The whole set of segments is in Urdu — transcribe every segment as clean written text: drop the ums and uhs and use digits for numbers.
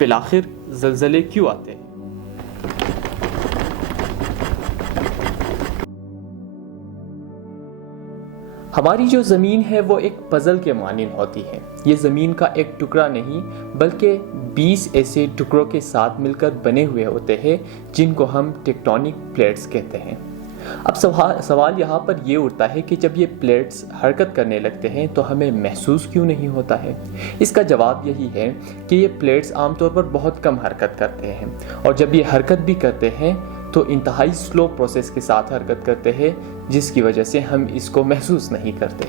بالآخر زلزلے کیوں آتے ہیں؟ ہماری جو زمین ہے وہ ایک پزل کے مانند ہوتی ہے. یہ زمین کا ایک ٹکڑا نہیں بلکہ 20 ایسے ٹکڑوں کے ساتھ مل کر بنے ہوئے ہوتے ہیں جن کو ہم ٹیکٹونک پلیٹس کہتے ہیں. اب سوال یہاں پر یہ اٹھتا ہے کہ جب یہ پلیٹس حرکت کرنے لگتے ہیں تو ہمیں محسوس کیوں نہیں ہوتا ہے؟ اس کا جواب یہی ہے کہ یہ پلیٹس عام طور پر بہت کم حرکت کرتے ہیں، اور جب یہ حرکت بھی کرتے ہیں تو انتہائی سلو پروسیس کے ساتھ حرکت کرتے ہیں، جس کی وجہ سے ہم اس کو محسوس نہیں کرتے.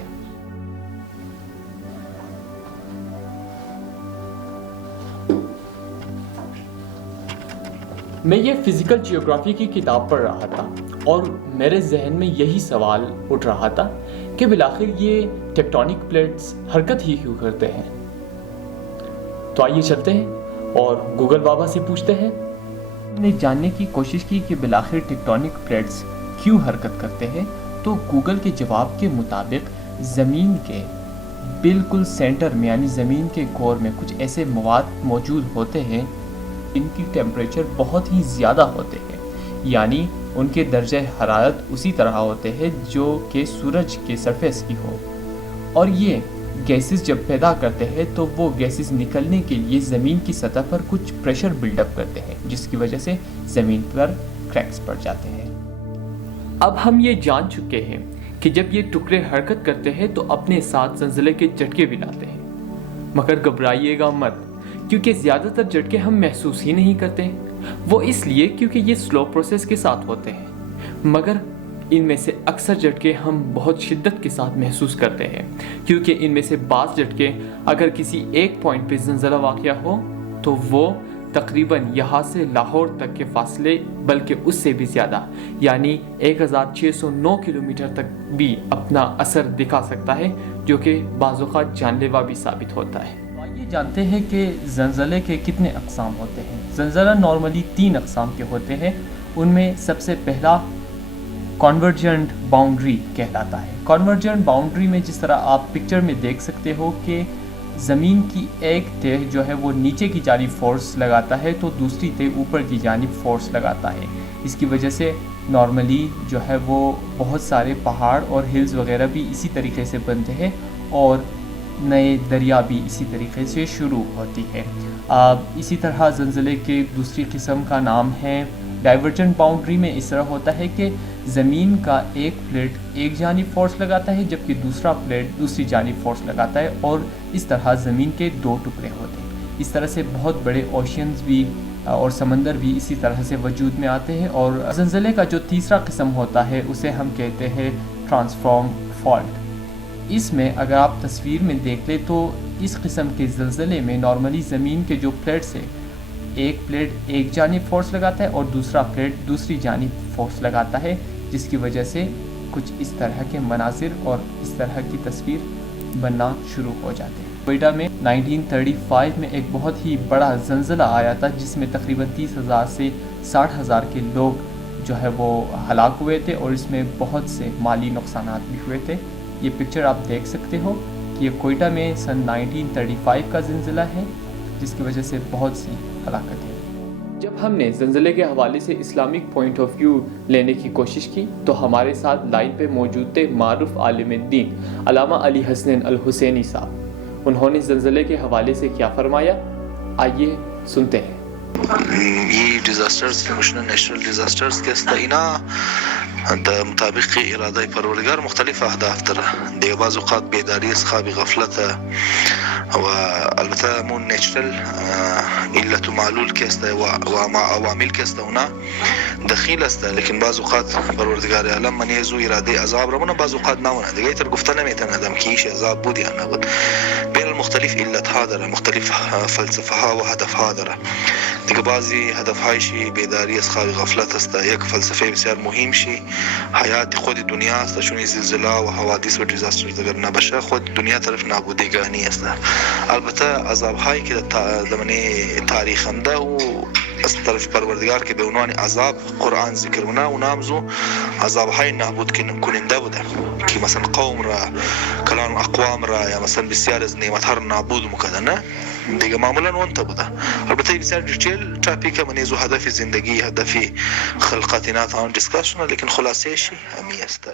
میں یہ فزیکل جیوگرافی کی کتاب پڑھ رہا تھا اور میرے ذہن میں یہی سوال اٹھ رہا تھا کہ بالآخر یہ ٹیکٹونک پلیٹس حرکت ہی کیوں کرتے ہیں؟ تو آئیے چلتے ہیں اور گوگل بابا سے پوچھتے ہیں. نے جاننے کی کوشش کی کہ بالآخر ٹیکٹونک پلیٹس کیوں حرکت کرتے ہیں، تو گوگل کے جواب کے مطابق زمین کے بالکل سینٹر میں یعنی زمین کے کور میں کچھ ایسے مواد موجود ہوتے ہیں ان کی ٹیمپریچر بہت ہی زیادہ ہوتے ہیں، یعنی ان کے درجہ حرارت اسی طرح ہوتے ہیں جو کہ سورج کے سرفیس کی ہو، اور یہ گیسز جب پیدا کرتے ہیں تو وہ گیسز نکلنے کے لیے زمین کی سطح پر کچھ پریشر بلڈ اپ کرتے ہیں، جس کی وجہ سے زمین پر کریکس پڑ جاتے ہیں. اب ہم یہ جان چکے ہیں کہ جب یہ ٹکڑے حرکت کرتے ہیں تو اپنے ساتھ زلزلے کے جھٹکے بھی لاتے ہیں، مگر گھبرائیے گا مت، کیونکہ زیادہ تر جھٹکے ہم محسوس ہی نہیں کرتے. وہ اس لیے کیونکہ یہ سلو پروسیس کے ساتھ ہوتے ہیں، مگر ان میں سے اکثر جھٹکے ہم بہت شدت کے ساتھ محسوس کرتے ہیں، کیونکہ ان میں سے بعض جھٹکے اگر کسی ایک پوائنٹ پہ زلزلہ واقع ہو تو وہ تقریباً یہاں سے لاہور تک کے فاصلے بلکہ اس سے بھی زیادہ یعنی 1609 کلومیٹر تک بھی اپنا اثر دکھا سکتا ہے، جو کہ بعض اوقات جان لیوا بھی ثابت ہوتا ہے. آئیے جانتے ہیں کہ زلزلے کے کتنے اقسام ہوتے ہیں. زلزلہ نارملی 3 اقسام کے ہوتے ہیں. ان میں سب سے پہلا کنورجنٹ باؤنڈری کہلاتا ہے. کنورجنٹ باؤنڈری میں جس طرح آپ پکچر میں دیکھ سکتے ہو کہ زمین کی ایک تہ جو ہے وہ نیچے کی جانب فورس لگاتا ہے تو دوسری تہ اوپر کی جانب فورس لگاتا ہے. اس کی وجہ سے نارملی جو ہے وہ بہت سارے پہاڑ اور ہلز وغیرہ بھی اسی طریقے سے بنتے ہیں اور نئے دریا بھی اسی طریقے سے شروع ہوتی ہے. اسی طرح زلزلے کے دوسری قسم کا نام ہے ڈائیورجنٹ باؤنڈری. میں اس طرح ہوتا ہے کہ زمین کا ایک پلیٹ ایک جانب فورس لگاتا ہے جبکہ دوسرا پلیٹ دوسری جانب فورس لگاتا ہے، اور اس طرح زمین کے 2 ٹکڑے ہوتے ہیں. اس طرح سے بہت بڑے اوشینز بھی اور سمندر بھی اسی طرح سے وجود میں آتے ہیں. اور زلزلے کا جو تیسرا قسم ہوتا ہے اسے ہم کہتے ہیں ٹرانسفارم فالٹ. اس میں اگر آپ تصویر میں دیکھ لیں تو اس قسم کے زلزلے میں نارملی زمین کے جو پلیٹس ہیں ایک پلیٹ ایک جانب فورس لگاتا ہے اور دوسرا پلیٹ دوسری جانب فورس لگاتا ہے، جس کی وجہ سے کچھ اس طرح کے مناظر اور اس طرح کی تصویر بننا شروع ہو جاتے ہیں. کوئٹہ میں 1935 میں ایک بہت ہی بڑا زلزلہ آیا تھا جس میں تقریباً 30,000 سے 60,000 کے لوگ جو ہے وہ ہلاک ہوئے تھے اور اس میں بہت سے مالی نقصانات بھی ہوئے تھے. یہ پکچر آپ دیکھ سکتے ہو کہ یہ کوئٹہ میں سن 1935 کا زلزلہ ہے جس کی وجہ سے بہت سی ہلاکت ہے. جب ہم نے زلزلے کے حوالے سے اسلامک پوائنٹ آف ویو لینے کی کوشش کی تو ہمارے ساتھ لائن پہ موجود تھے معروف عالم دین علامہ علی حسنین الحسینی صاحب. انہوں نے زلزلے کے حوالے سے کیا فرمایا، آئیے سنتے ہیں. یہ ڈیزاسٹرز مشن نیشنل ڈیزاسٹرز کے استعینا د مطابق اراده پروردگار مختلف اهداف داره دیگه. بعض اوقات بیداری از خواب غفلت و البته مون نیچرال علت و معلول که است و عوامل که است اونا دخیل است، لیکن بعض اوقات پروردگار عالم منیزو اراده عذاب رو بعض اوقات نمونه دیگه تر گفته نمیتونه آدم که ایش عذاب بود یا نبود. بین مختلف علت ها داره، مختلف فلسفه ها و هدف ها داره دیگه. بعضی هدف هایشی بیداری از خواب غفلت است. یک فلسفه بسیار مهم شی حیات خود دنیا است، چون این زلزله و حوادث و دیزاسترز اگر نباشه خود دنیا طرف نابودگانی است. البته عذاب هایی که در تاریخ انده و از طرف پروردگار که به عنوان عذاب قرآن ذکر مونه و نامزو عذاب های نابود کننده بوده که مثلا قوم را کلان اقوام را یا مثلا بسیار از نعمت ها را نابود مکدنه. دیگه معمولا اون تا بوده. البته بسیار دیتیل تاپیک من از هدف زندگی، هدف خلقت اینا تا اون دیسکشن، لیکن خلاصه‌اش همی است.